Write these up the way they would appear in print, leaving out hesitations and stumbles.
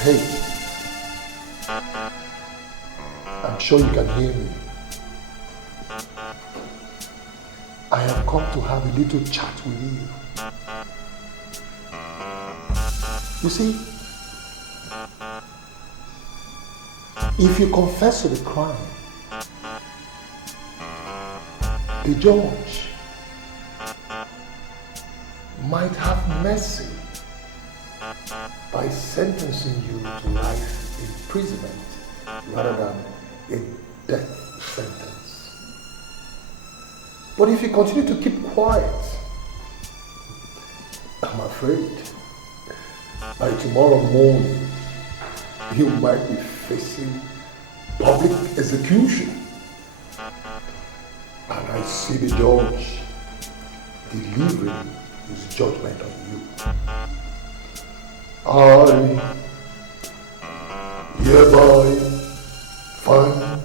Hey, I'm sure you can hear me. I have come to have a little chat with you. You see, if you confess to the crime, the judge might have mercy by sentencing you to life imprisonment rather than a death sentence. But if you continue to keep quiet, I'm afraid by tomorrow morning you might be facing public execution. And I see the judge delivering his judgment on you. I hereby find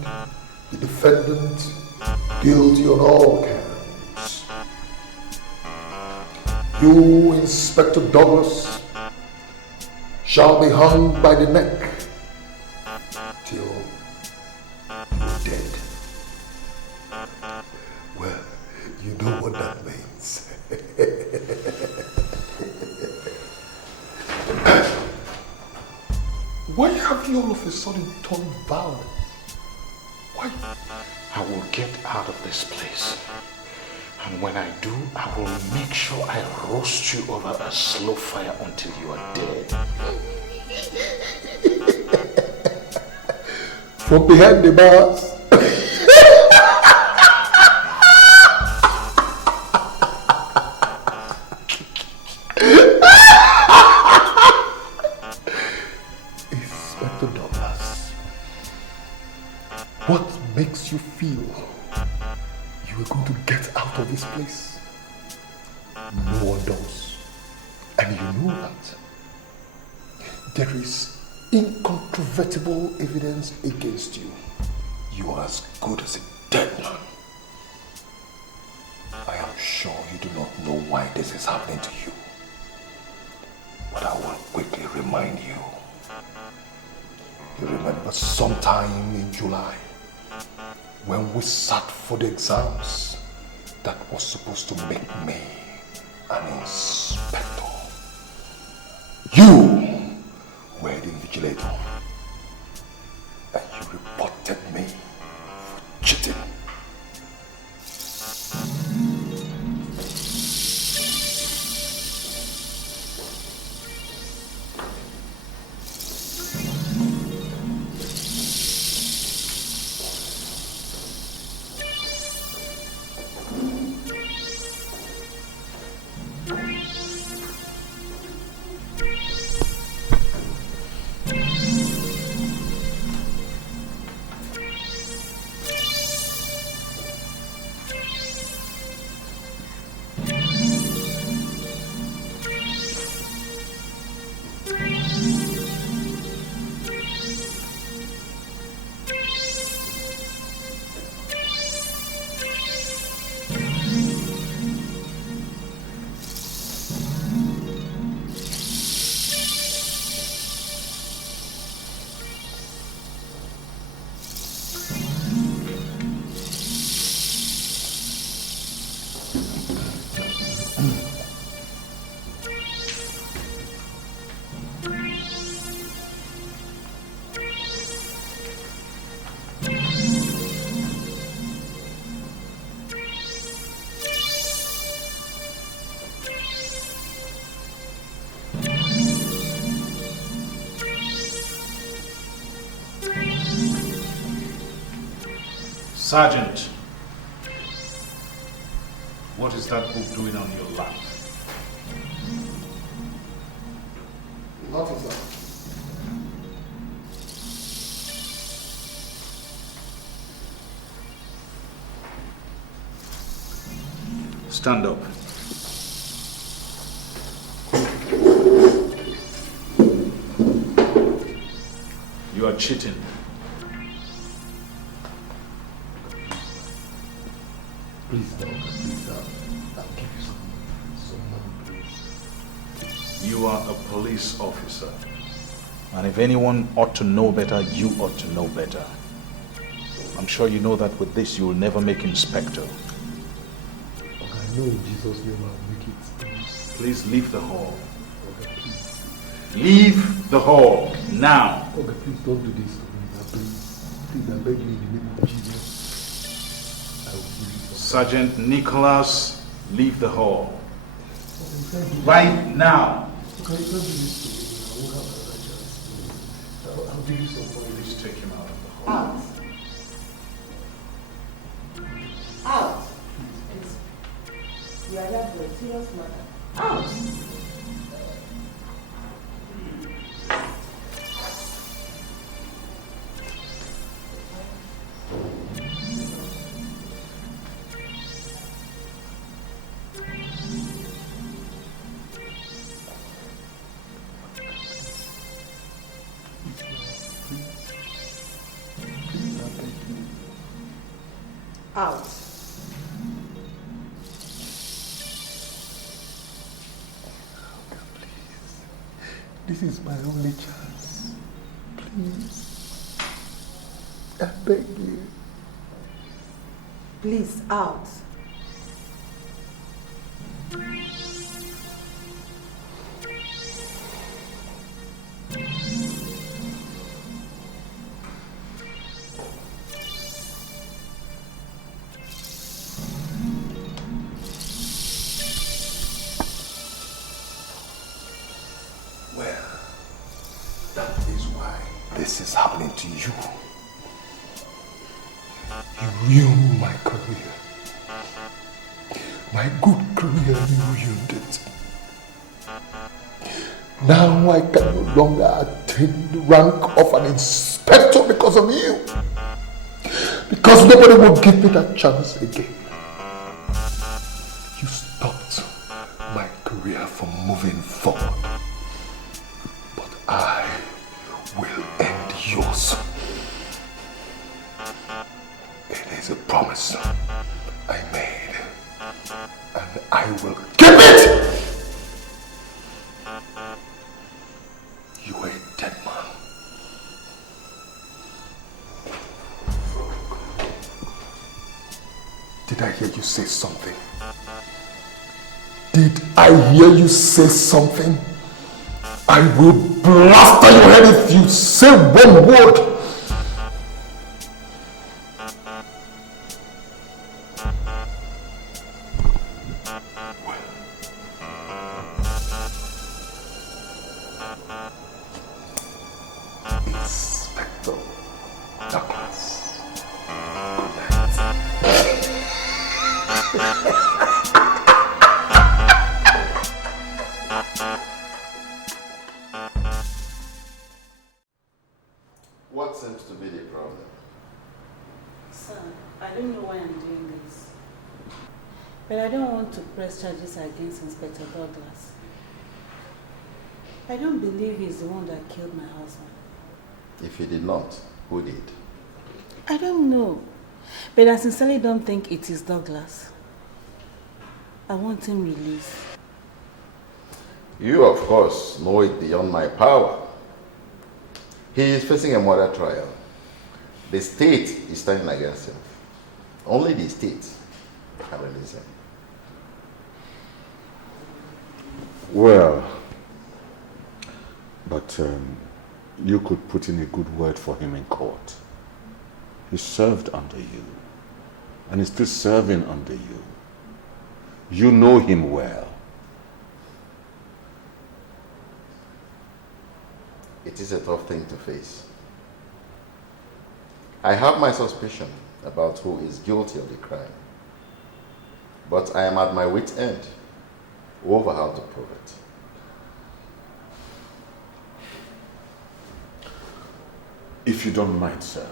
the defendant guilty on all counts. You, Inspector Douglas, shall be hung by the neck till you're dead. Well, you know what that means. Why have you all of a sudden turned violent? Why? I will get out of this place. And when I do, I will make sure I roast you over a slow fire until you are dead. From behind the bars. Inspector Douglas, what makes you feel you are going to get out of this place? No one does. And you know that. There is incontrovertible evidence against you. You are as good as a dead man. I am sure you do not know why this is happening to you. But I will quickly remind you. You remember sometime in July when we sat for the exams that was supposed to make me an inspector? You were the invigilator and you reported me for cheating. Sergeant, what is that book doing on your lap? Nothing, sir. Stand up. You are cheating. Please, Doc, please, I'll give you some some money, please. You are a police officer. And if anyone ought to know better, you ought to know better. I'm sure you know that with this you will never make inspector. I know in Jesus' name I'll make it. Please leave the hall. Okay, please. Leave the hall now. Okay, please don't do this to me. Now, please, I beg you in the name of Jesus. I will give you some. Sergeant Nicholas, leave the hall. Okay, Right now. Okay, don't do this to me. I won't have another chance. I'll give you some money. Please take him out of the hall. Out. Out. Please. We are here for a serious matter. Out. Out. This is my only chance. Please. I beg you. Please, out. This is happening to you. You ruined my career. My good career, you ruined it. Now I can no longer attain the rank of an inspector because of you. Because nobody will give me that chance again. You stopped my career from moving forward. But I will end yours. It is a promise I made, and I will keep it! You are a dead man. Did I hear you say something? Did I hear you say something? I will blast your head if you say one word. Inspector Douglas. Good night. What seems to be the problem? Sir, I don't know why I'm doing this. But I don't want to press charges against Inspector Douglas. I don't believe he's the one that killed my husband. If he did not, who did? I don't know. But I sincerely don't think it is Douglas. I want him released. You, of course, know it beyond my power. He is facing a murder trial. The state is standing against him. Only the state can release him. Well, but you could put in a good word for him in court. He served under you, and he's still serving under you. You know him well. It is a tough thing to face. I have my suspicion about who is guilty of the crime. But I am at my wit's end over how to prove it. If you don't mind, sir,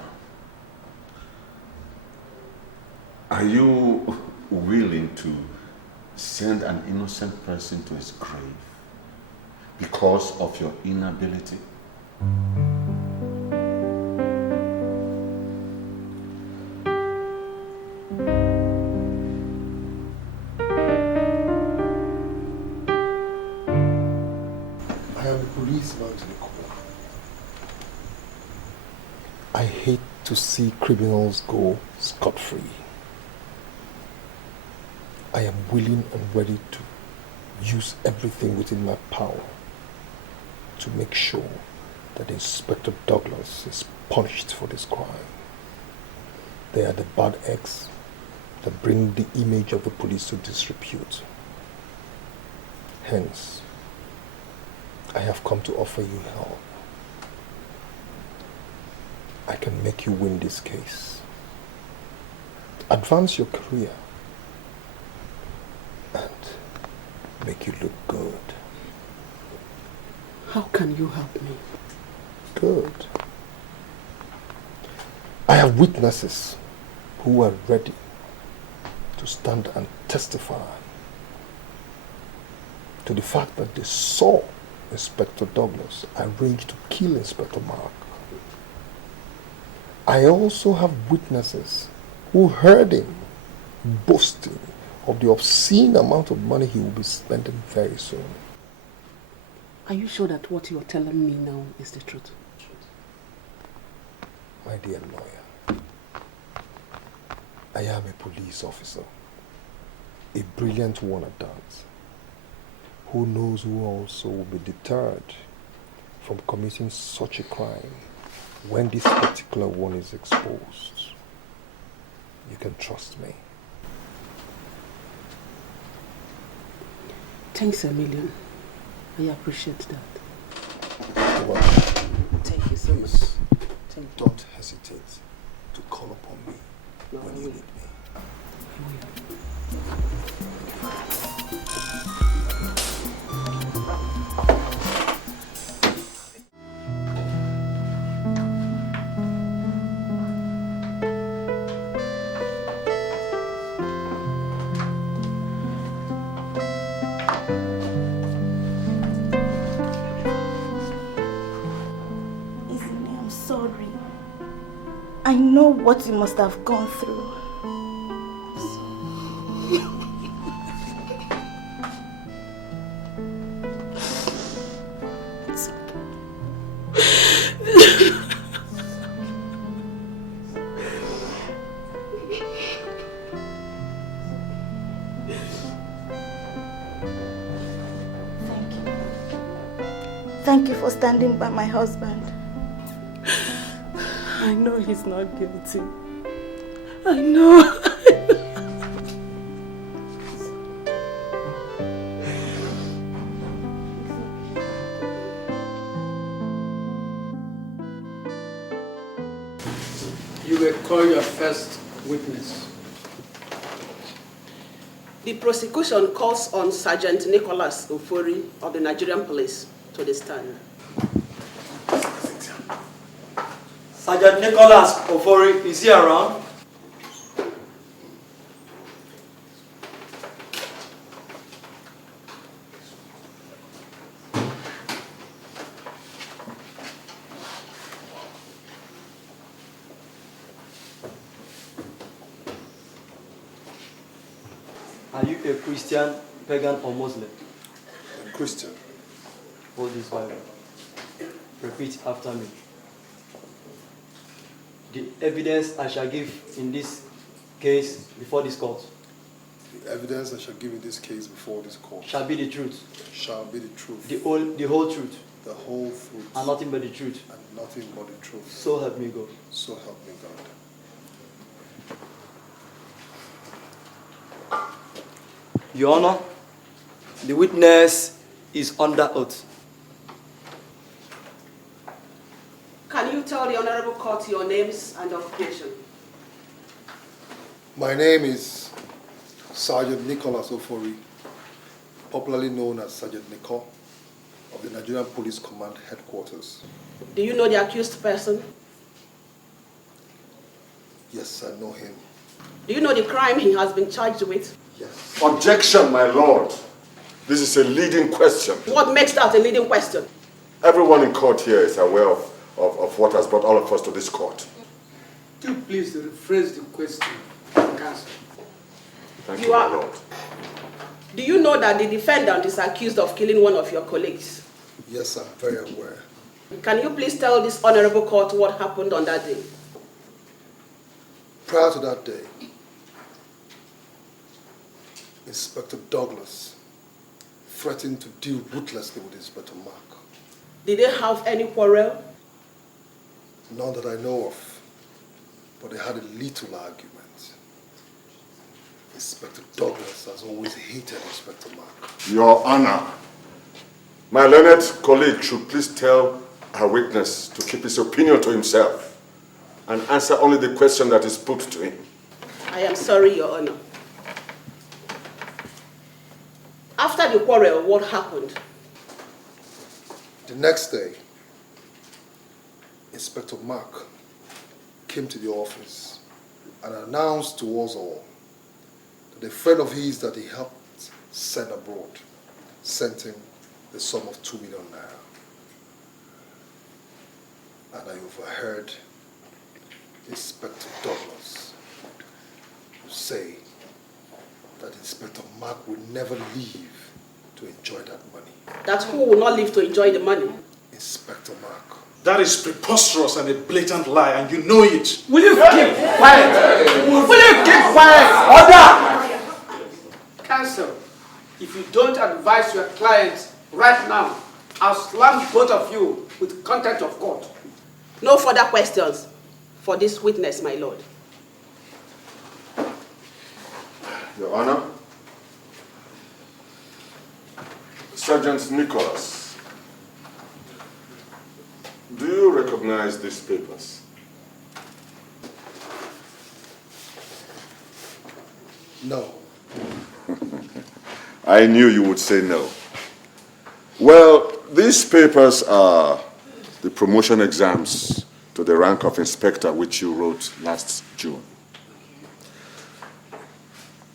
are you willing to send an innocent person to his grave because of your inability? Listen to the call. I hate to see criminals go scot-free. I am willing and ready to use everything within my power to make sure that Inspector Douglas is punished for this crime. They are the bad eggs that bring the image of the police to disrepute. Hence, I have come to offer you help. I can make you win this case. Advance your career and make you look good. How can you help me? Good. I have witnesses who are ready to stand and testify to the fact that they saw Inspector Douglas arrange to kill Inspector Mark. I also have witnesses who heard him boasting of the obscene amount of money he will be spending very soon. Are you sure that what you're telling me now is the truth? My dear lawyer, I am a police officer, a brilliant one at that, who knows who also will be deterred from committing such a crime when this particular one is exposed. You can trust me. Thanks a million. I appreciate that. You're welcome. Thank you so much. Please, Thank you. don't hesitate to call upon me when you need me. I know what you must have gone through. Thank you for standing by my husband. I know he's not guilty. I know. You will call your first witness. The prosecution calls on Sergeant Nicholas Ofori of the Nigerian Police to the stand. Sergeant Nicholas Ofori, is he around? Are you a Christian, pagan, or Muslim? A Christian. Hold this Bible. Repeat after me. The evidence I shall give in this case before this court. The evidence I shall give in this case before this court shall be the truth. Shall be the truth. The whole truth. The whole truth. And nothing but the truth. And nothing but the truth. So help me God. So help me God. Your Honor, the witness is under oath. Can you tell the Honorable Court your names and occupation? My name is Sergeant Nicholas Ofori, popularly known as Sergeant Nico of the Nigerian Police Command Headquarters. Do you know the accused person? Yes, I know him. Do you know the crime he has been charged with? Yes. Objection, my lord. This is a leading question. What makes that a leading question? Everyone in court here is aware of what has brought all of us to this court. Do you please rephrase the question, counsel? Thank you, my lord. Do you know that the defendant is accused of killing one of your colleagues? Yes, I'm very aware. Can you please tell this honorable court what happened on that day? Prior to that day, Inspector Douglas threatened to deal ruthlessly with Inspector Mark. Did they have any quarrel? None that I know of, but they had a little argument. Inspector Douglas has always hated Inspector Mark. Your Honor, my learned colleague should please tell our witness to keep his opinion to himself and answer only the question that is put to him. I am sorry, Your Honor. After the quarrel, what happened? The next day, Inspector Mark came to the office and announced to us all that a friend of his that he helped send abroad sent him the sum of 2 million naira. And I overheard Inspector Douglas say that Inspector Mark would never leave to enjoy that money. That who will not live to enjoy the money? Inspector Mark. That is preposterous and a blatant lie, and you know it. Will you keep quiet? Will you keep quiet? Order! Counsel, if you don't advise your client right now, I'll slam both of you with contempt of court. No further questions for this witness, my lord. Your Honor, Sergeant Nicholas, do you recognize these papers? No. I knew you would say no. Well, these papers are the promotion exams to the rank of inspector which you wrote last June.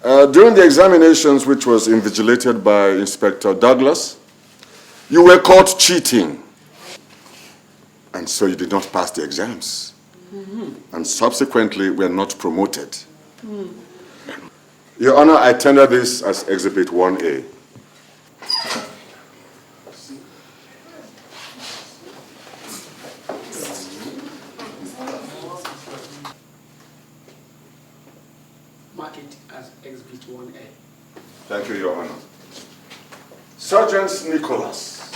During the examinations which was invigilated by Inspector Douglas, you were caught cheating. And so you did not pass the exams. And subsequently were not promoted. Your Honor, I tender this as Exhibit 1A. Mark it as Exhibit 1A. Thank you, Your Honor. Sergeant Nicholas,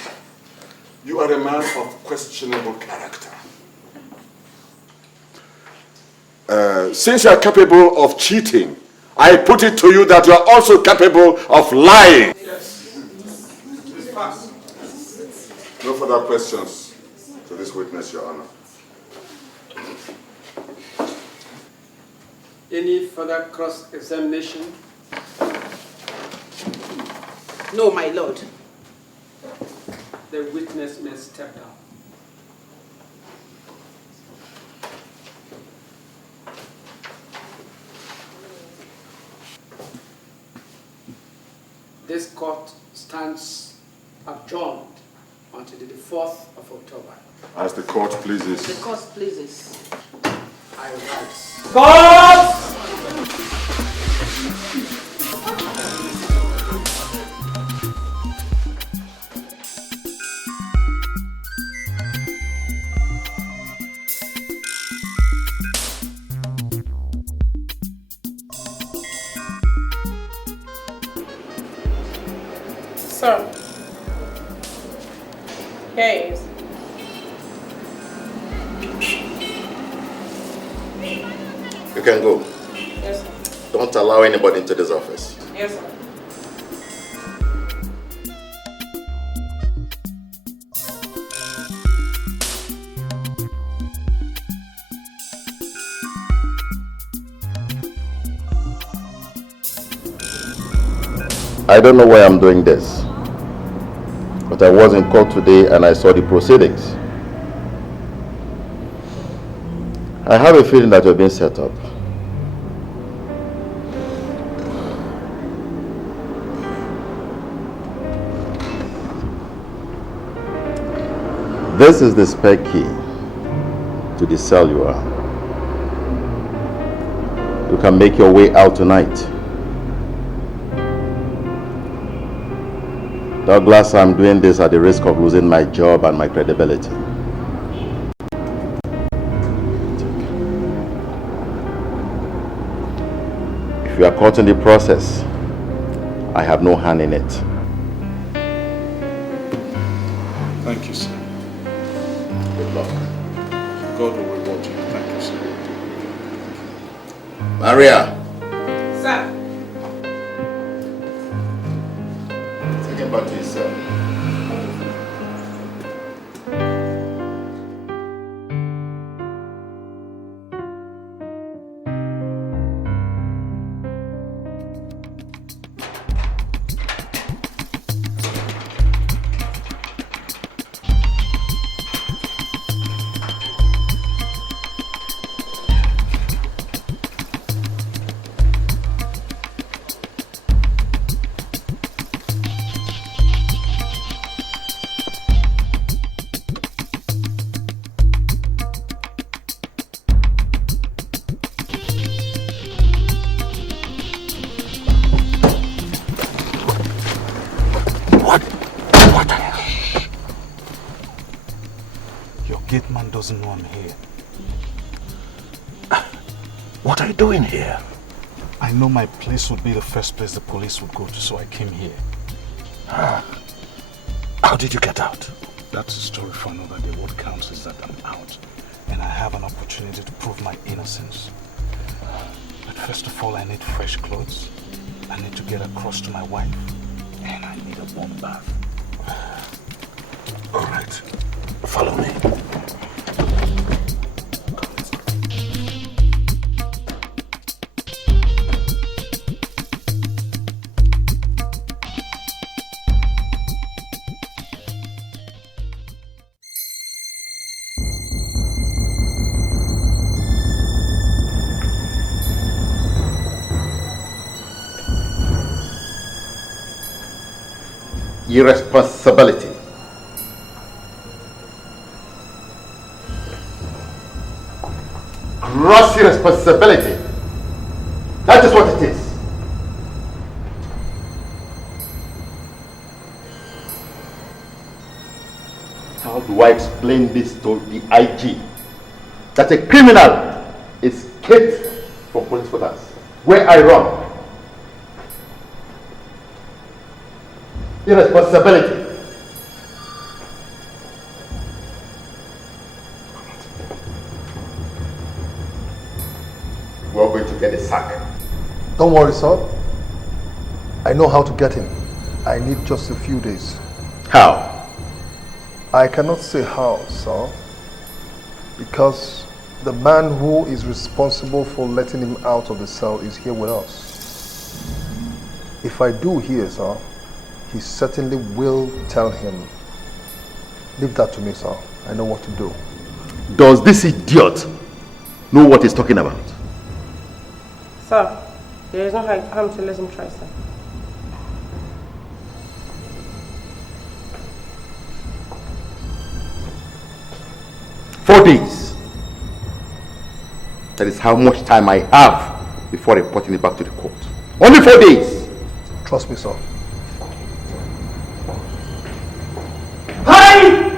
you are a man of questionable character. Since you are capable of cheating, I put it to you that you are also capable of lying. Yes. Please pass. No further questions to this witness, Your Honor. Any further cross-examination? No, my lord. The witness may step down. This court stands adjourned until the 4th of October. As the court pleases. The court pleases. I rise. God! Sir. Here he is. You can go. Yes, sir. Don't allow anybody into this office. Yes, sir. I don't know why I'm doing this, but I was in court today and I saw the proceedings. I have a feeling that you're being set up. This is the spare key to the cell you are. You can make your way out tonight. Douglas, I'm doing this at the risk of losing my job and my credibility. If you are caught in the process, I have no hand in it. Thank you, sir. Good luck. God will reward you. Thank you, sir. Maria. Sir. Take him back to his cell. Doesn't know I'm here. What are you doing here? I know my place would be the first place the police would go to, so I came here. How did you get out? That's a story for another day. What counts is that I'm out, and I have an opportunity to prove my innocence. But first of all, I need fresh clothes. I need to get across to my wife, and I need a warm bath. All right, follow me. Irresponsibility. Gross irresponsibility. That is what it is. How do I explain this to the IG? That a criminal escaped from police quarters where I run. Irresponsibility. We're going to get a sack. Don't worry, sir. I know how to get him. I need just a few days. How? I cannot say how, sir. Because the man who is responsible for letting him out of the cell is here with us. If I do hear, sir, he certainly will tell him. Leave that to me, sir. I know what to do. Does this idiot know what he's talking about? Sir, there is no harm to let him try, sir. Four days. That is how much time I have before reporting it back to the court. Only 4 days. Trust me, sir. Hi!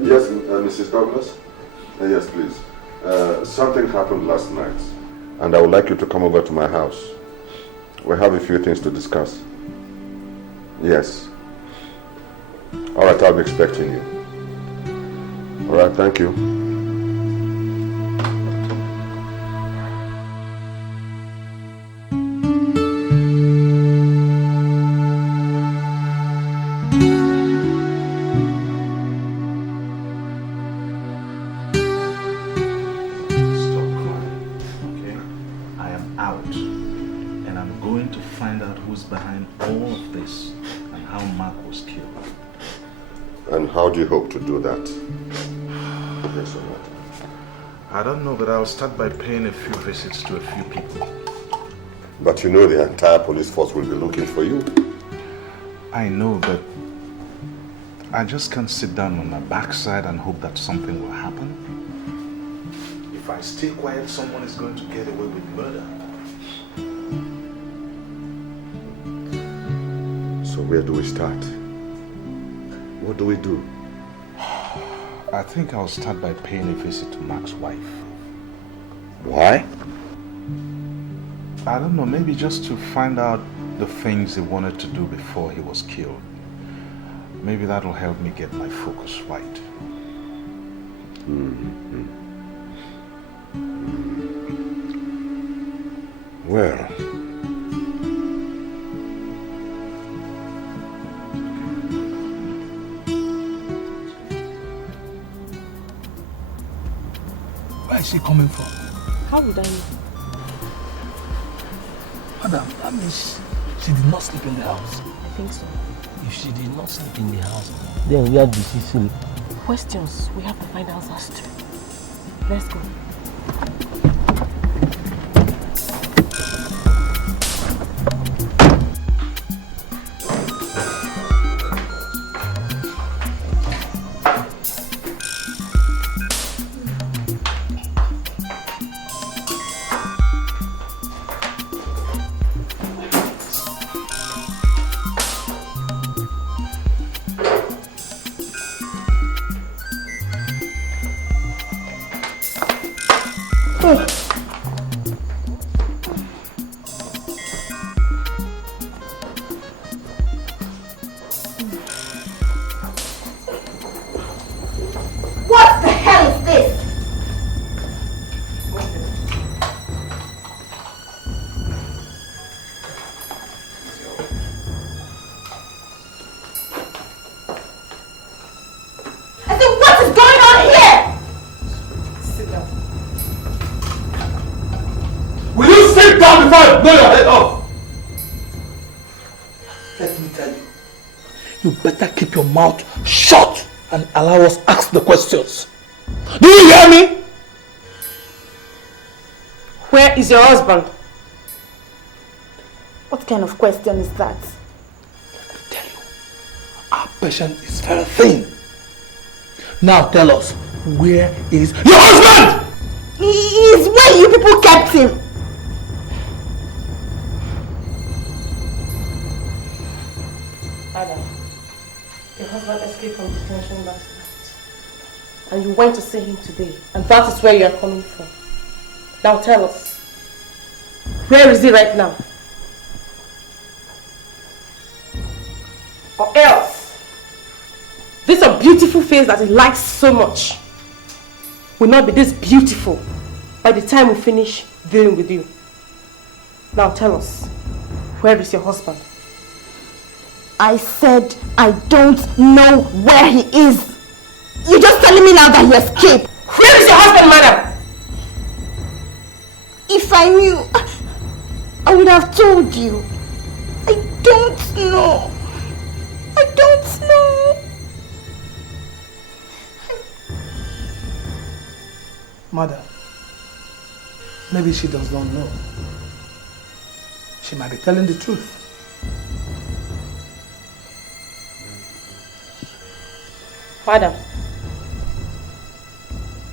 Yes, Mrs. Douglas? Yes, please. Something happened last night, and I would like you to come over to my house. We have a few things to discuss. Yes. All right, I'll be expecting you. All right, thank you. determined to find out who's behind all of this and how Mark was killed. And how do you hope to do that? Yes or not? I don't know, but I'll start by paying a few visits to a few people. But you know the entire police force will be looking for you. I know, but I just can't sit down on my backside and hope that something will happen. If I stay quiet, someone is going to get away with murder. So where do we start? What do we do? I think I'll start by paying a visit to Mark's wife. Why? I don't know, maybe just to find out the things he wanted to do before he was killed. Maybe that'll help me get my focus right. Well, where is she coming from? How would I know? Madam, that means she did not sleep in the house. I think so. If she did not sleep in the house, then where did she sleep? Questions we have to find answers to. Let's go. What the hell is this? I said, what is going on here? Sit down. Will you sit down before I blow your head off? Let me tell you, you better keep your mouth shut and allow us ask the questions. Do you hear me? Where is your husband? What kind of question is that? Our patient is very thin. Now tell us, where is your husband? He is where you people kept him. Adam, your husband escaped from detention last night. And you went to see him today. And that is where you are coming from. Now tell us, where is he right now? Or else, this a beautiful face that he likes so much will not be this beautiful by the time we finish dealing with you. Now tell us, where is your husband? I said I don't know where he is. You're just telling me now that he escaped. Where is your husband, madam? If I knew, I would have told you. I don't know. I don't know. Mother, maybe she does not know. She might be telling the truth. Madam,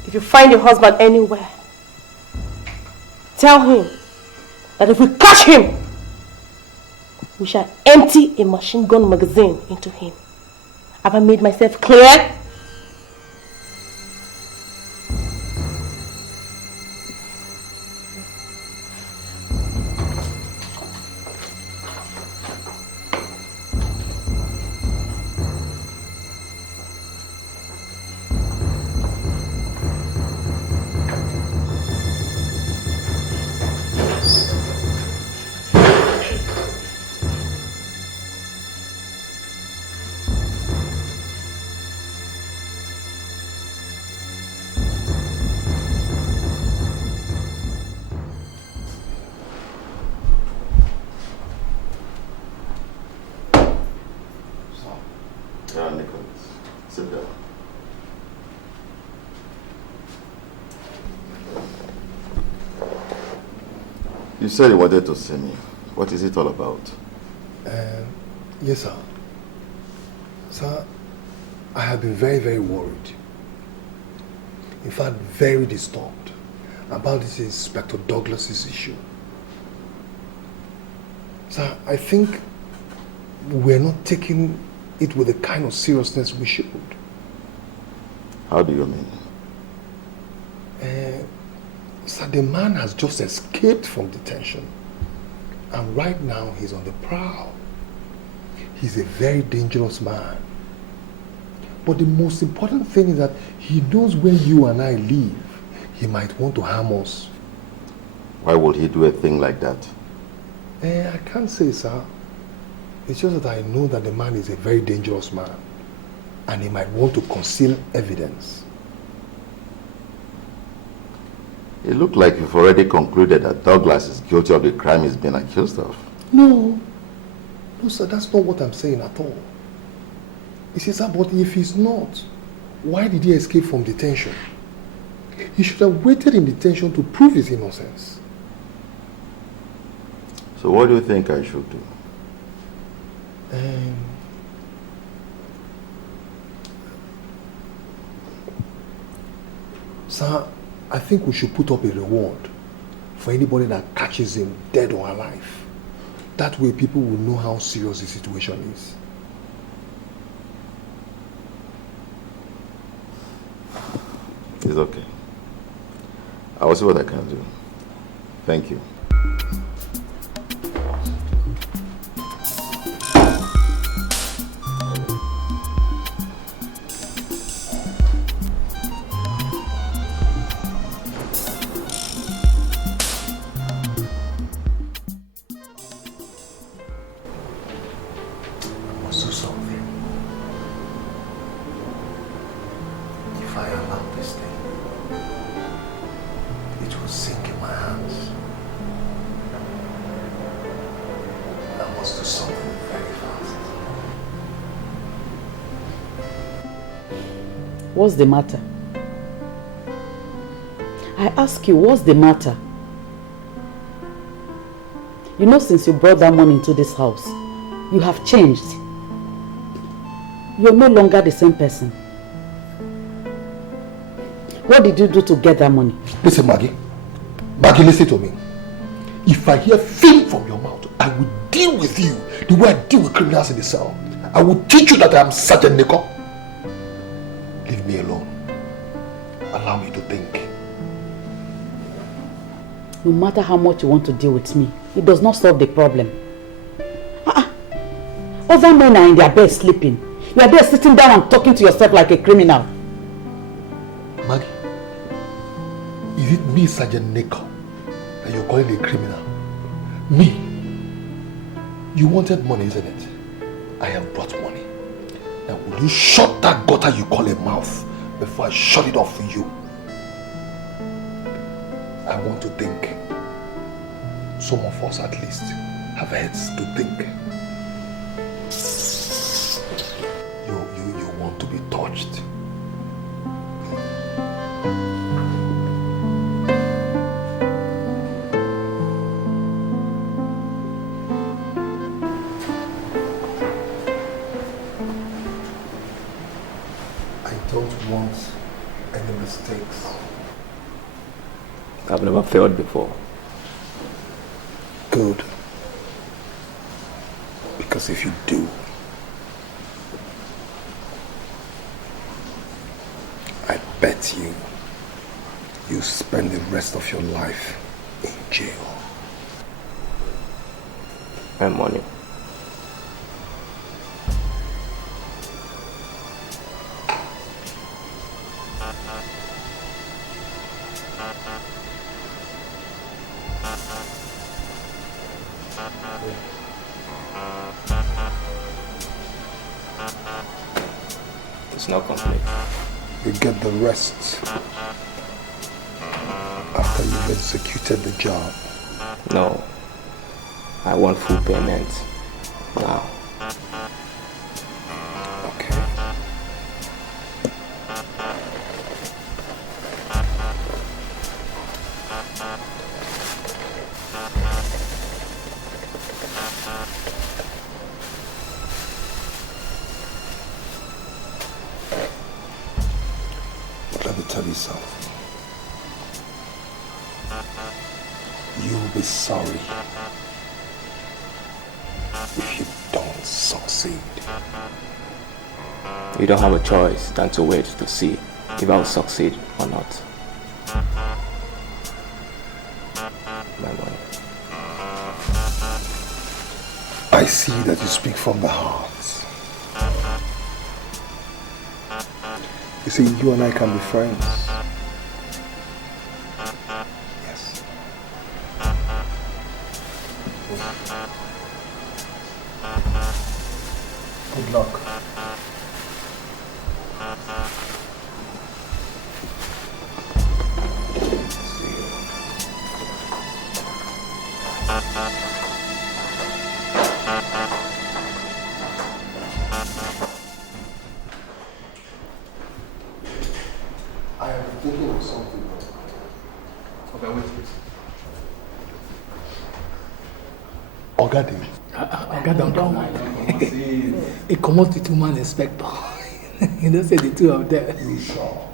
if you find your husband anywhere, tell him that if we catch him, we shall empty a machine gun magazine into him. Have I made myself clear? You said you wanted to see me. What is it all about? Yes, sir. Sir, I have been very, very worried. In fact, very disturbed about this Inspector Douglas's issue. Sir, I think we're not taking it with the kind of seriousness we should. How do you mean? Sir, the man has just escaped from detention. And right now, he's on the prowl. He's a very dangerous man. But the most important thing is that he knows where you and I live. He might want to harm us. Why would he do a thing like that? I can't say, sir. It's just that I know that the man is a very dangerous man. And he might want to conceal evidence. It looked like you've already concluded that Douglas is guilty of the crime he's been accused of. No. No, sir, that's not what I'm saying at all. He says, sir, but if he's not, why did he escape from detention? He should have waited in detention to prove his innocence. So what do you think I should do? Sir, I think we should put up a reward for anybody that catches him dead or alive. That way people will know how serious the situation is. It's okay. I will see what I can do. Thank you. What's the matter? I ask you, what's the matter? You know, since you brought that money into this house, you have changed. You're no longer the same person. What did you do to get that money? Listen, Maggie. Maggie, listen to me. If I hear film from your mouth, I will deal with you the way I deal with criminals in the cell. I will teach you that I am Sergeant Nico. Leave me alone. Allow me to think. No matter how much you want to deal with me, it does not solve the problem. Other men are in their bed sleeping. You are there sitting down and talking to yourself like a criminal. Maggie, is it me, Sergeant Nico, that you're calling a criminal? Me? You wanted money, isn't it? I have brought money. Now will you shut that gutter you call a mouth before I shut it off for you? I want to think. Some of us at least have heads to think. You want to be touched. I've never failed before. Good. Because if you do, I bet you spend the rest of your life in jail. My money. It's not complete. You get the rest after you've executed the job. No. I want full payment now. Okay. But let me tell you something. You'll be sorry if you don't succeed. You don't have a choice than to wait to see if I'll succeed or not. My money. I see that you speak from the heart. You see, you and I can be friends. Yes. Good luck. I am thinking of something. Okay, wait. Ogadi. Oga don't. He come out with woman inspector. You don't say the two of them. You sure?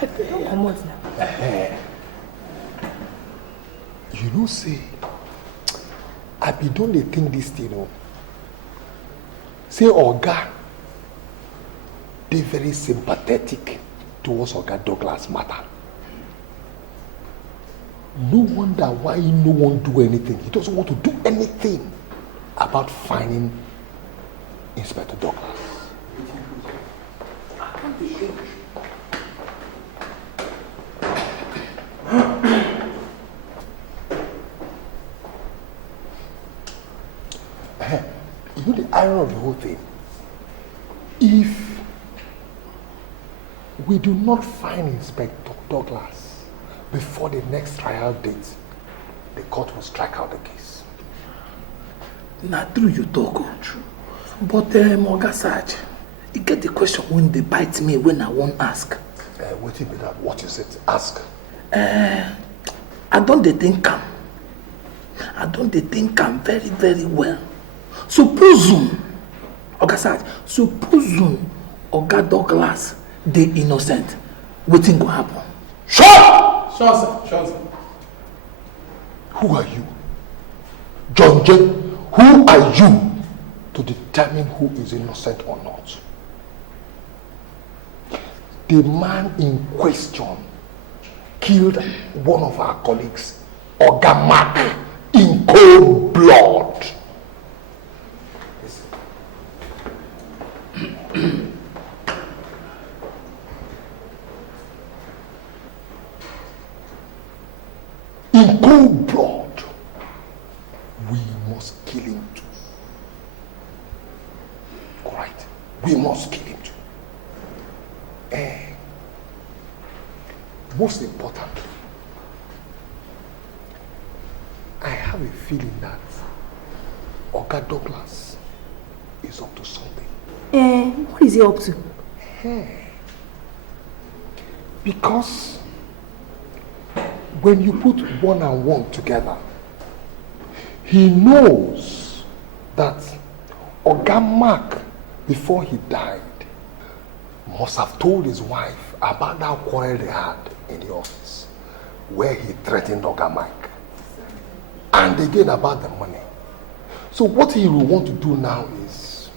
Don't come out now. You know, say, I be don't they think this thing, oh. Say, Oga, they very sympathetic towards Oga Douglas matter. No wonder why no one do anything. He doesn't want to do anything about finding Inspector Douglas. You know the irony of the whole thing? If we do not find Inspector Douglas before the next trial date, the court will strike out the case. Not true you talk. True. But Oga Sarge, you get the question when they bite me when I won't ask. Wait a minute, what is it? Ask. I don't think am. I don't think am very, very well. Suppose Oga Sarge, suppose Oga Douglas dey innocent. Wetin go happen? Shut! Sure, sir. Sure, sir. Who are you? John J. Who are you to determine who is innocent or not? The man in question killed one of our colleagues, Oga Mark, in cold blood. In cold blood, we must kill him too. All right, we must kill him too. And most importantly, I have a feeling that Oga Douglas is up to something. What is he up to? Because when you put one and one together, he knows that Oga Mark, before he died, must have told his wife about that quarrel they had in the office, where he threatened Oga Mark, and again about the money. So what he will want to do now is,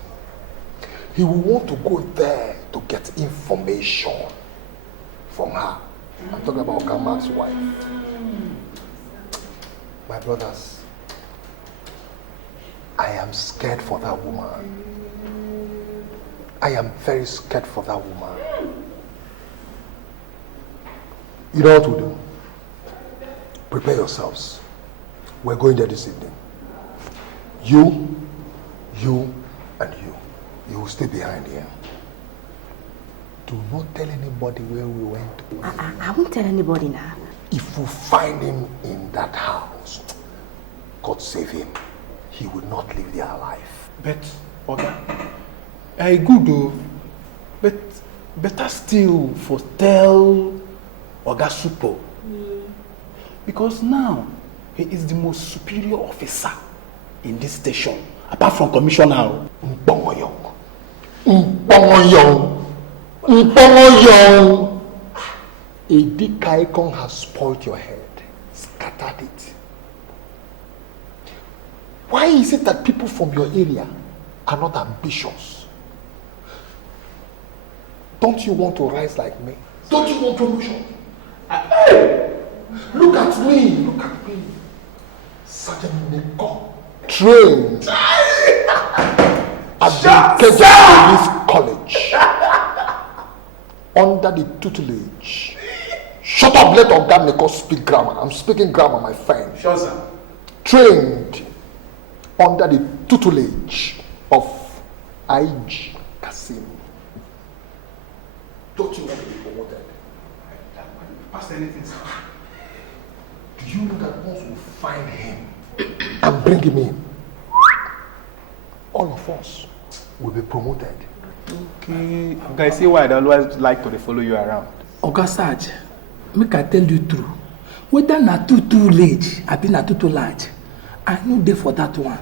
he will want to go there to get information from her. I'm talking about Oga Mark's wife. My brothers, I am scared for that woman. I am very scared for that woman. You know what to do? Prepare yourselves. We're going there this evening. You, and you. You will stay behind here. Do not tell anybody where we went. I won't tell anybody now. If we find him in that house, God save him. He will not live there alive. But, Oga, I good though. But better still for tell Oga Supo. Because now, He is the most superior officer in this station, apart from Commissioner Mbongoyong. Mbongoyong! A big icon has spoiled your head, scattered it. Why is it that people from your area are not ambitious? Don't you want to rise like me? Don't you want promotion? Hey! Look at me! Sergeant Neko, trained at the Keja Police College under the tutelage. Shut up, let Oga Neko speak grammar. I'm speaking grammar, my friend. Sure, sir. Trained under the tutelage of IG Kasim. Don't you want to be promoted? Past anything, sir. Do you know that once we find him and bring him in, all of us will be promoted? Okay. Okay, I see why I always like to follow you around. Oga Sarge, make I tell you true. Whether na too large, I be na too large. I no dey for that one.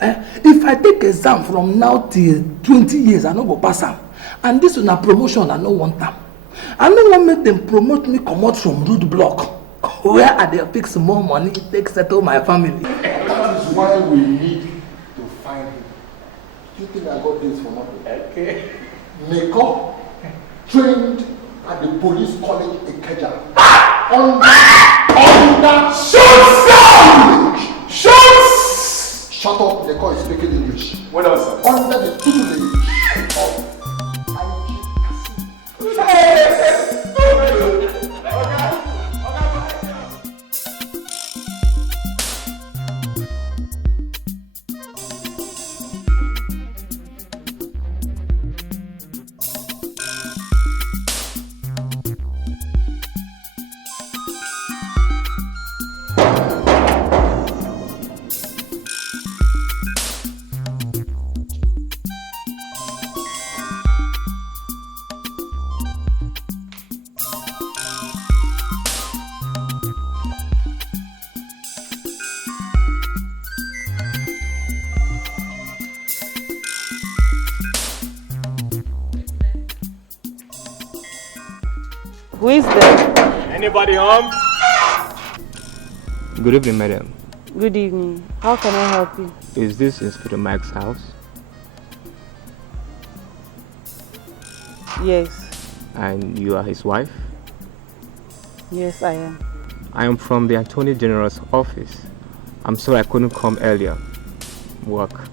If I take exam from now till 20 years, I no go pass am. And this is na promotion, I no want am. I no want make them promote me come out from roadblock, where I dey pick some more money take settle my family. That is why we need to find him. You think I got this for nothing? Okay. Neko, trained at the police college in Keja. Under Shoot! Shut up, Neko is speaking English. What else, sir? Under the tutelage of Who is there? Anybody home? Good evening, madam. Good evening. How can I help you? Is this Inspector Mike's house? Yes. And you are his wife? Yes, I am. I am from the Attorney General's office. I'm sorry I couldn't come earlier. Work.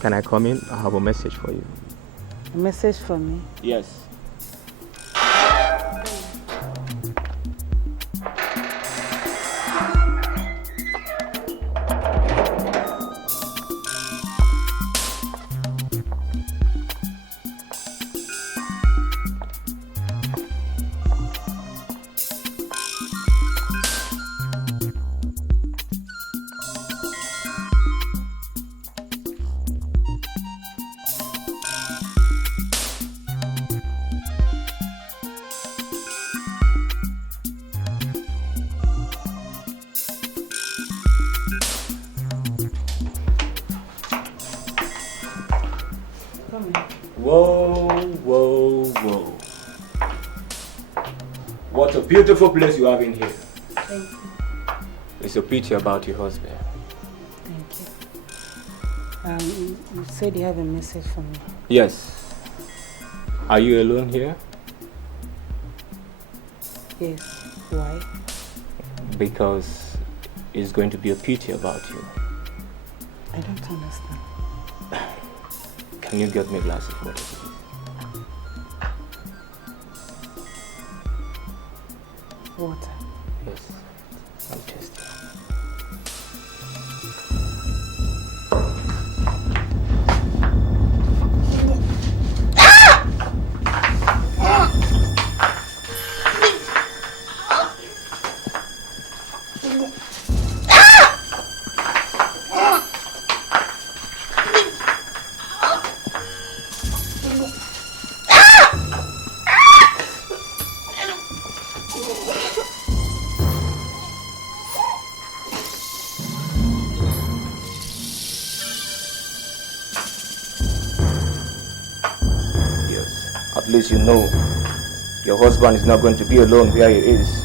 Can I come in? I have a message for you. A message for me? Yes. What a beautiful place you have in here. Thank you. It's a pity about your husband. Thank you. You said you have a message for me. Yes. Are you alone here? Yes. Why? Because it's going to be a pity about you. I don't understand. Can you get me a glass of water, please? Water. Yes. I'm thirsty. least you know your husband is not going to be alone where he is.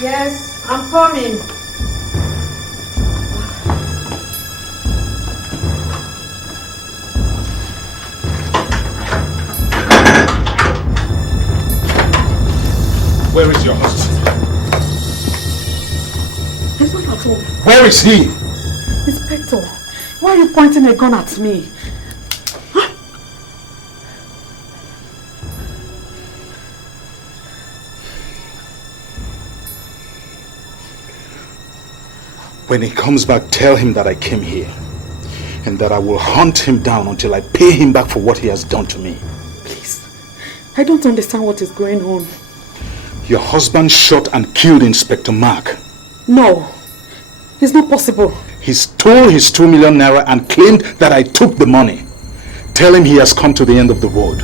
Yes, I'm coming. Where is your husband? He's not at home. Where is he? Inspector, why are you pointing a gun at me? When he comes back, tell him that I came here and that I will hunt him down until I pay him back for what he has done to me. Please, I don't understand what is going on. Your husband shot and killed Inspector Mark. No, it's not possible. He stole his 2 million naira and claimed that I took the money. Tell him he has come to the end of the road.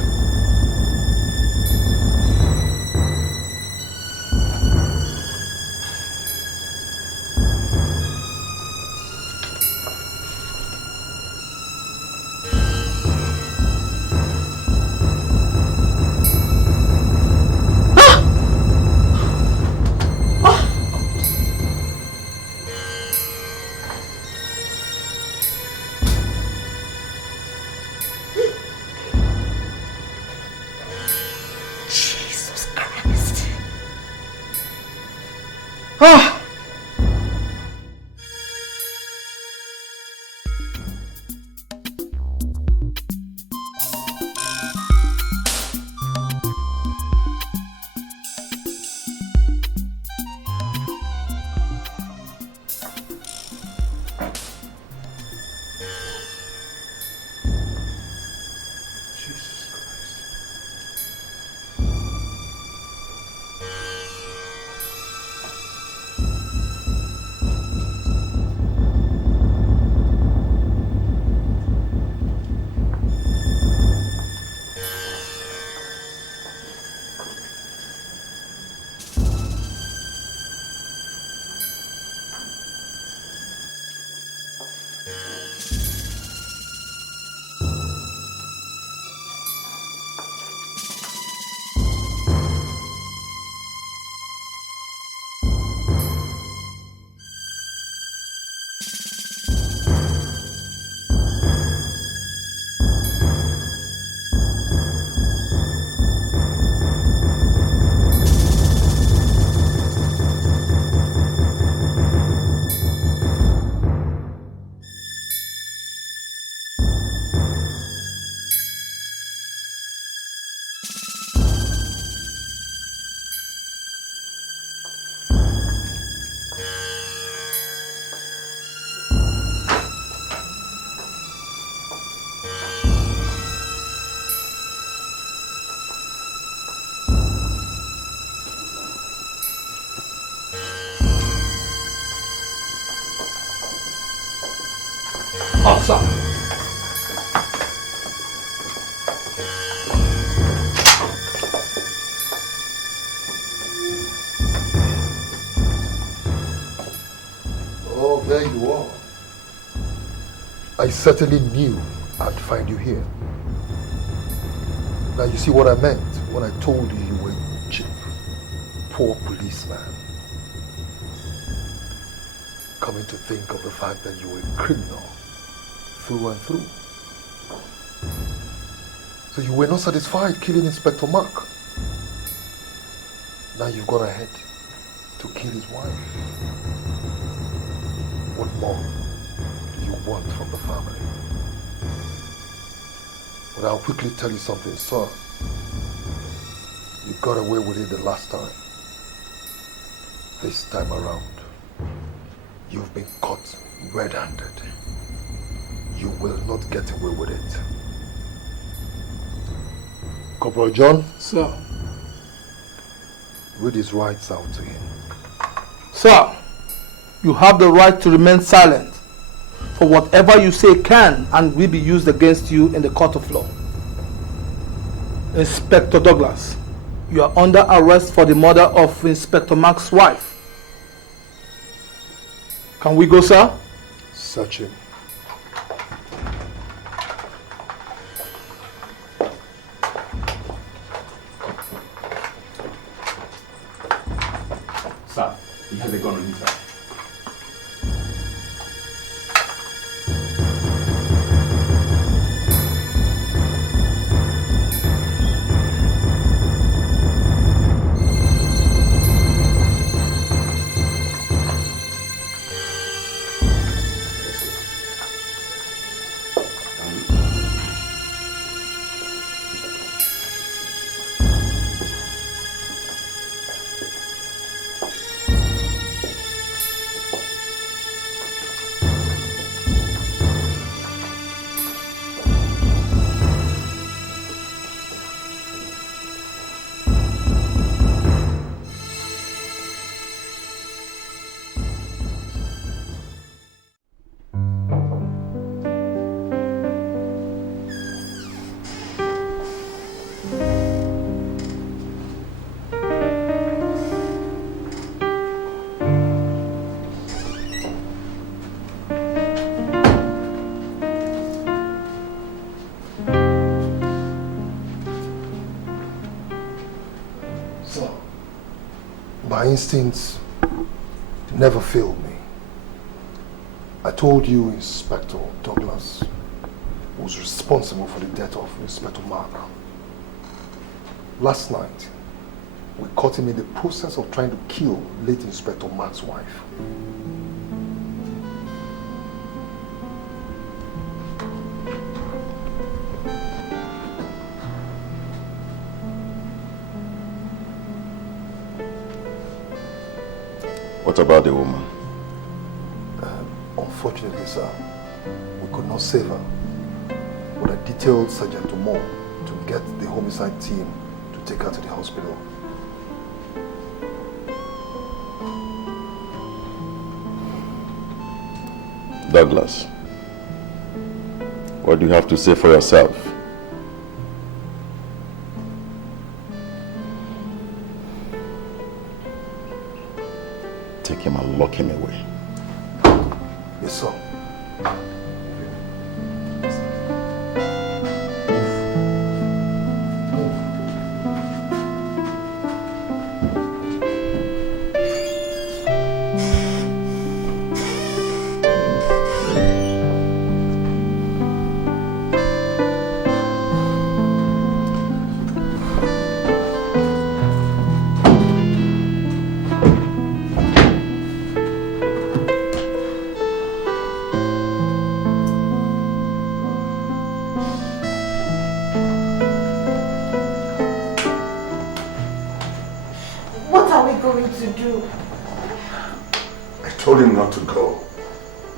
Officer. Oh, there you are. I certainly knew I'd find you here. Now you see what I meant when I told you you were a cheap, poor policeman. Coming to think of the fact that you were a criminal through and through. So you were not satisfied killing Inspector Mark. Now you've gone ahead to kill his wife. What more do you want from the family? But I'll quickly tell you something, sir. got away with it the last time. This time around, you've been caught red-handed. You will not get away with it. Corporal John? Sir. Read his rights out to him. Sir, you have the right to remain silent, for whatever you say can and will be used against you in the court of law. Inspector Douglas, you are under arrest for the murder of Inspector Mark's wife. Can we go, sir? Search him. Sir, he has a gun on his side. My instincts never failed me. I told you Inspector Douglas was responsible for the death of Inspector Mark. Last night, we caught him in the process of trying to kill late Inspector Mark's wife. What about the woman? Unfortunately, sir, we could not save her. But I detailed Sergeant Omo to get the homicide team to take her to the hospital. Douglas, what do you have to say for yourself? Take him and lock him away. Yes, sir.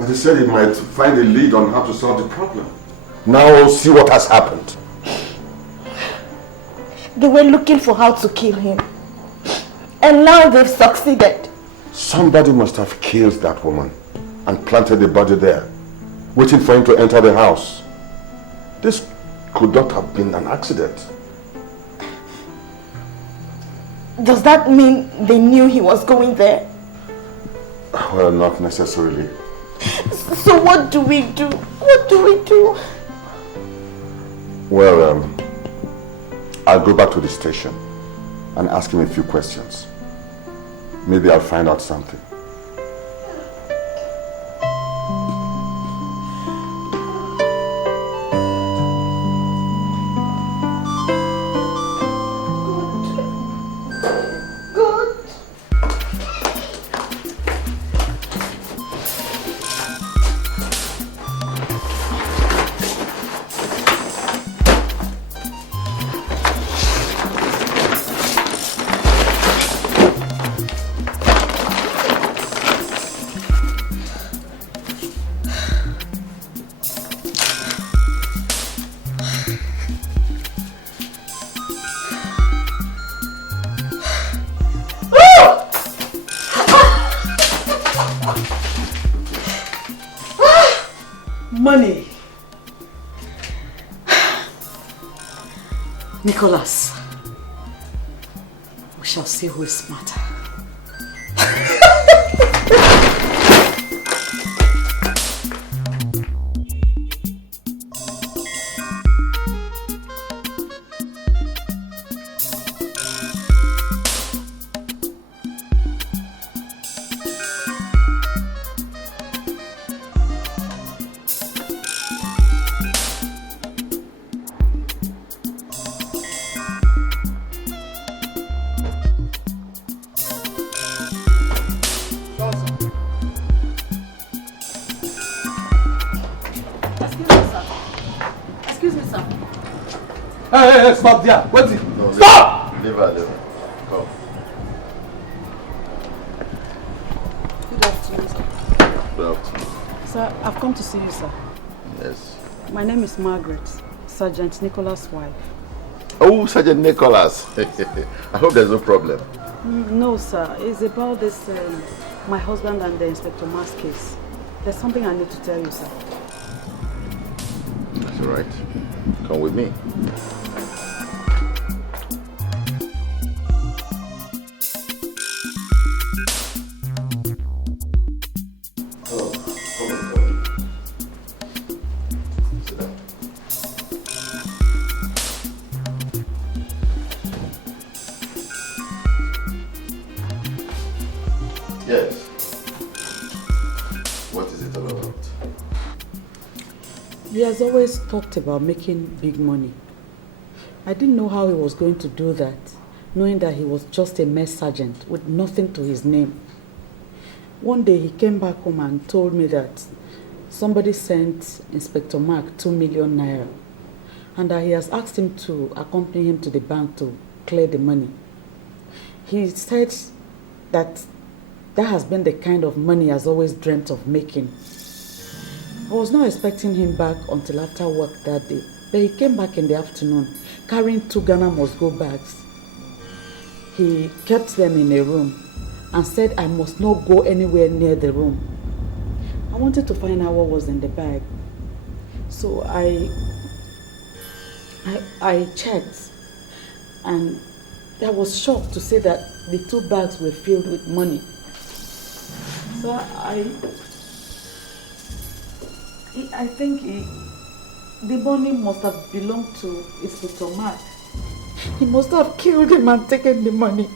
He said he might find a lead on how to solve the problem. Now we'll see what has happened. They were looking for how to kill him. And now they've succeeded. Somebody must have killed that woman and planted the body there, waiting for him to enter the house. This could not have been an accident. Does that mean they knew he was going there? Well, not necessarily. So what do we do? What do we do? Well, I'll go back to the station and ask him a few questions. Maybe I'll find out something. Money. Nicholas, we shall see who is smarter. Hey, stop there. Wait. No, Stop! Leave her alone. Come. Good afternoon, sir. Good afternoon. Sir, I've come to see you, sir. Yes. My name is Margaret, Sergeant Nicholas' wife. Oh, Sergeant Nicholas. I hope there's no problem. No, sir. It's about this, my husband and the Inspector Mark's case. There's something I need to tell you, sir. That's all right. Come with me. Yes. What is it all about? He has always talked about making big money. I didn't know how he was going to do that, knowing that he was just a mess sergeant with nothing to his name. One day he came back home and told me that somebody sent Inspector Mark 2 million naira and that he has asked him to accompany him to the bank to clear the money. He said that has been the kind of money he has always dreamt of making. I was not expecting him back until after work that day, but he came back in the afternoon carrying 2 Ghana must-go bags. He kept them in a room and said I must not go anywhere near the room. I wanted to find out what was in the bag. So I checked, and I was shocked to see that the 2 bags were filled with money. So I think the money must have belonged to Inspector Mark. He must have killed him and taken the money.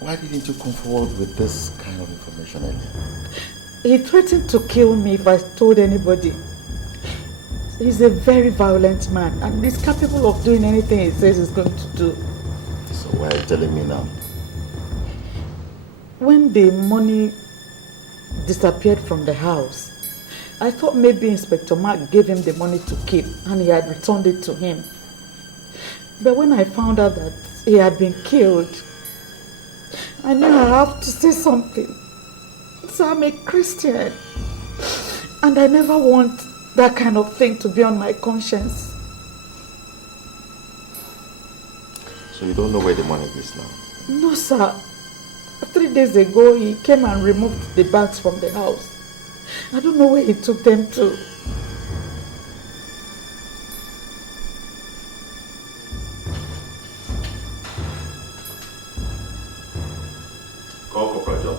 Why didn't you come forward with this kind of information earlier? He threatened to kill me if I told anybody. He's a very violent man and he's capable of doing anything he says he's going to do. So why are you telling me now? When the money disappeared from the house, I thought maybe Inspector Mark gave him the money to keep and he had returned it to him. But when I found out that he had been killed, I knew I have to say something. So I'm a Christian and I never want that kind of thing to be on my conscience. So you don't know where the money is now? No, sir. 3 days ago, he came and removed the bags from the house. I don't know where he took them to. Call Corporal John.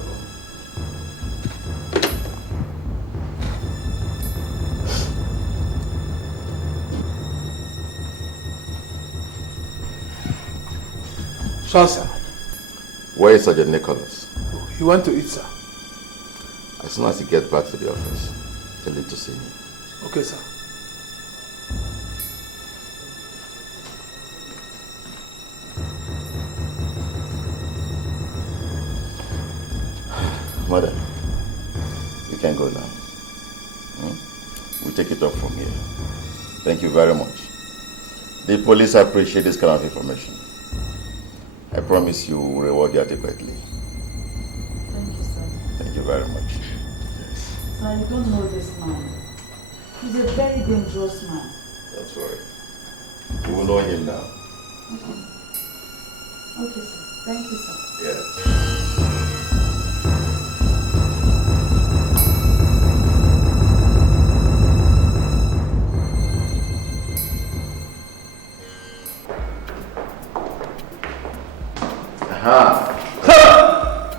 Sure, sir. Where is Sergeant Nicholas? You want to eat, sir? As soon as he gets back to the office, tell him to see me. Okay, sir. Mother, you can go now. We'll take it up from here. Thank you very much. The police appreciate this kind of information. I promise you will reward you adequately. Thank you, sir. Thank you very much. Sir, you don't know this man. He's a very dangerous man. That's right. We will know him now. Okay, sir. Thank you, sir. Yes.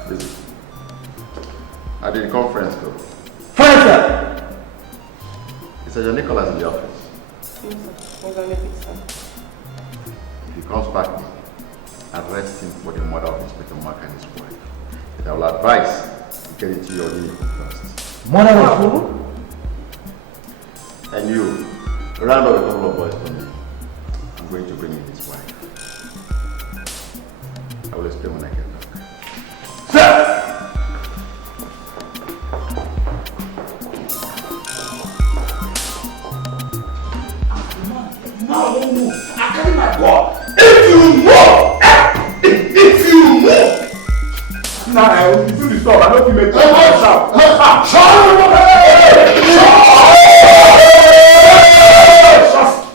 Busy. At the conference call. Fine, sir. It's Sergeant Nicholas in the office. If he comes back, arrest him for the murder of Inspector Mark and his wife. But I will advise you get into your uniform first. Murder of who? And you, round up a couple of boys for me. I'm going to bring in his wife. I will explain when I get back. Sir! No, I carry my God. If you move! Nah, I will do the stuff. I don't feel like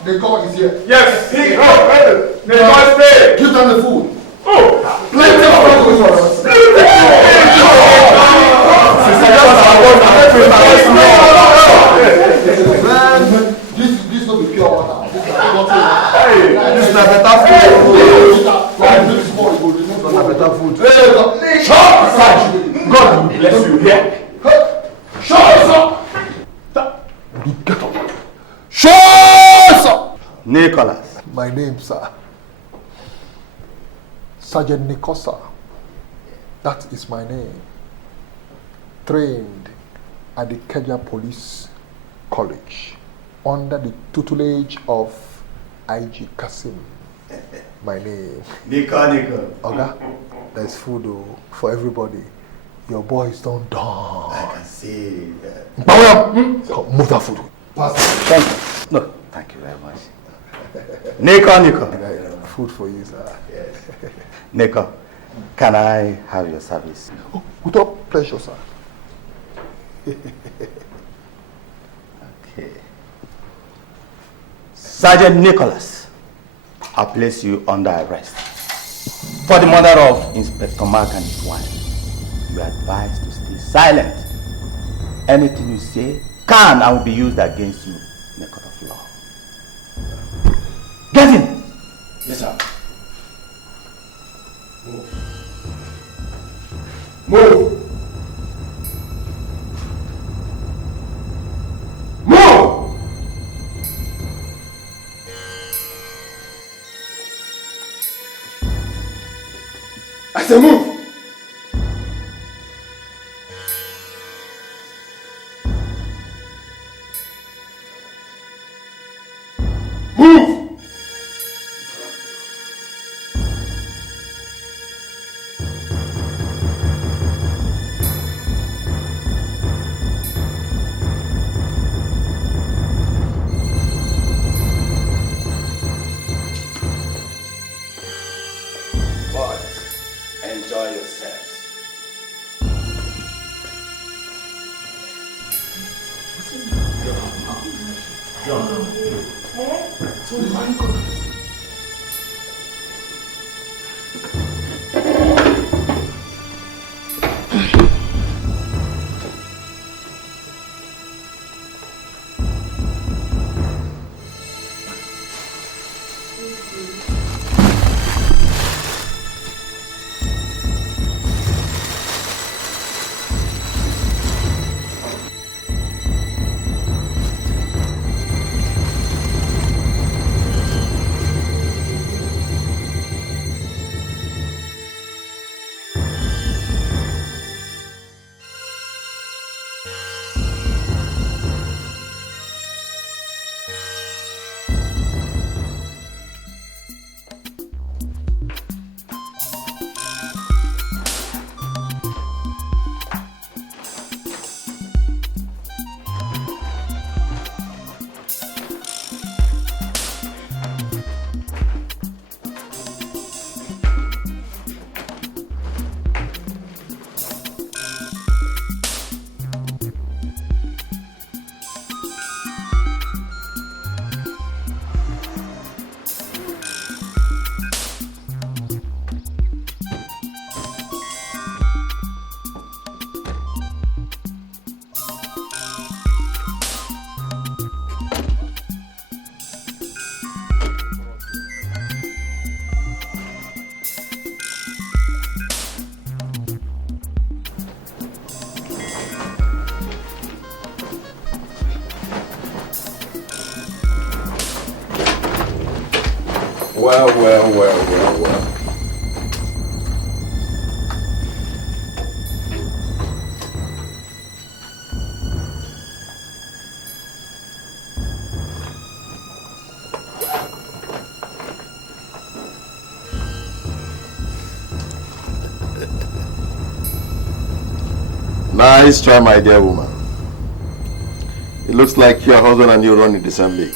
The God is here. Yes, he the God stay. Give them the food. Oh, Plenty of food for us. This not be pure water. This is better food. This is more good. This is better food. God bless you. Yeah. Shut up. Get up. Shut up. Nicholas. My name, sir. Sergeant Nikosa. That is my name. Trained at the Kenya Police College under the tutelage of IG Kasim. My name. Nico. Okay? There's food for everybody. Your boys don't die. I can see that. Come, move that food. Pass. Thank you. No, thank you very much. Nico. Food for you, sir. Yes. Nico, can I have your service? Oh, without pleasure, sir. Okay. Sergeant Nicholas, I place you under arrest for the murder of Inspector Mark and his wife. You are advised to stay silent. Anything you say can and will be used against you in a court of law. Get him! Yes, sir. Move! I said move! Well. Nice try, my dear woman. It looks like your husband and you run in the same league.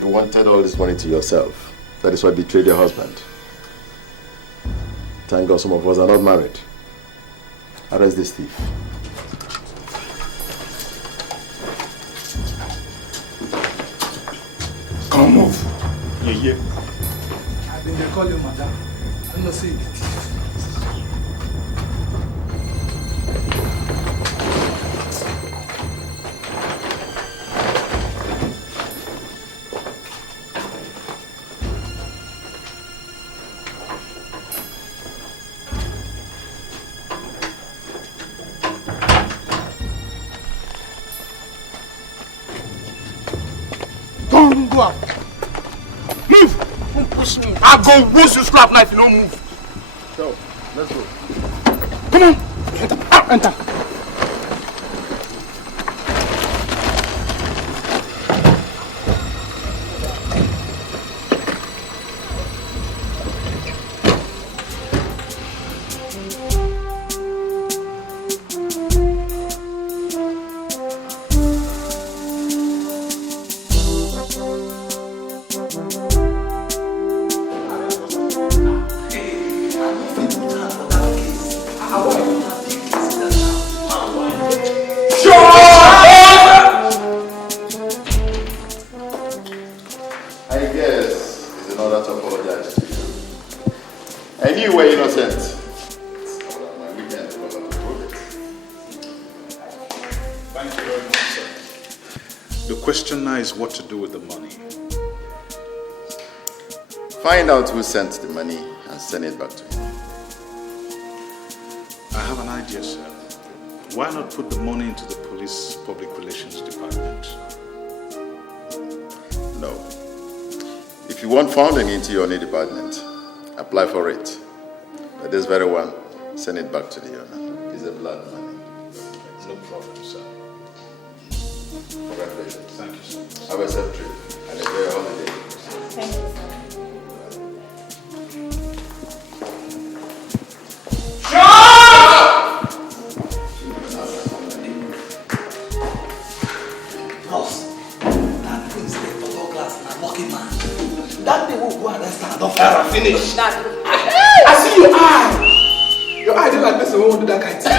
You wanted all this money to yourself. That is why you betrayed your husband. Thank God some of us are not married. Arrest this thief. Come move. Yeah. I've been there calling you, madam. I'm not saying the thief. Don't go out. Move! Don't push me. I go once you scrap knife, you don't move. So, let's go. Come on. Enter. What to do with the money. Find out who sent the money and send it back to him. I have an idea, sir. Why not put the money into the police public relations department? No. If you want funding into your new department, apply for it. But this very one, send it back to the owner. It's a blood money. No problem, sir. Congratulations. Thank you, sir. Have a safe trip and enjoy your holiday. Thank you, sir. Boss, that thing stay for top class and working man. That thing will go understand. Don't fire and finish. I see your eye. Your eye just like person who won't do that kind of thing.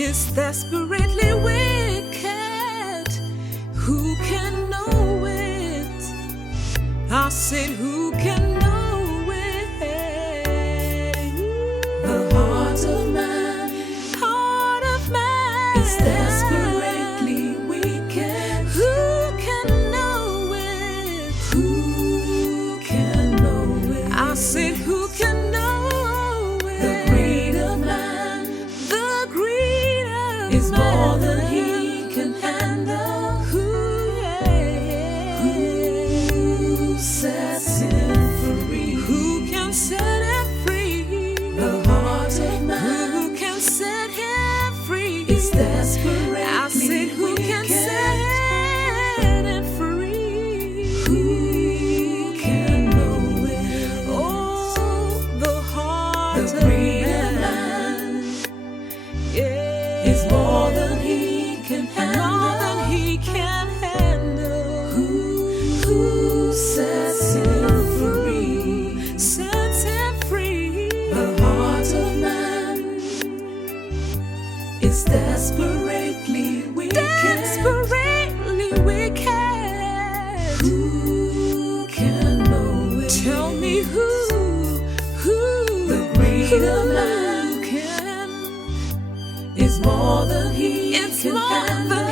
is desperately wicked. Who can know it? I said, who can know it? The heart of man is desperately wicked. Who can know it? Who can know it? I said, who can know it? The greed of man, is more than he can handle. Who sets him free? Who can set him free? The heart of man. Who can set him free? Is desperately I said, who can set him free? Who can know it? Oh, the heart of man is more than he can handle. More than he can handle. Who sets him free? Sets him free. The heart of man is desperately wicked. Desperately wicked. Who can know it? Tell me who? The greed of man is more than he can handle.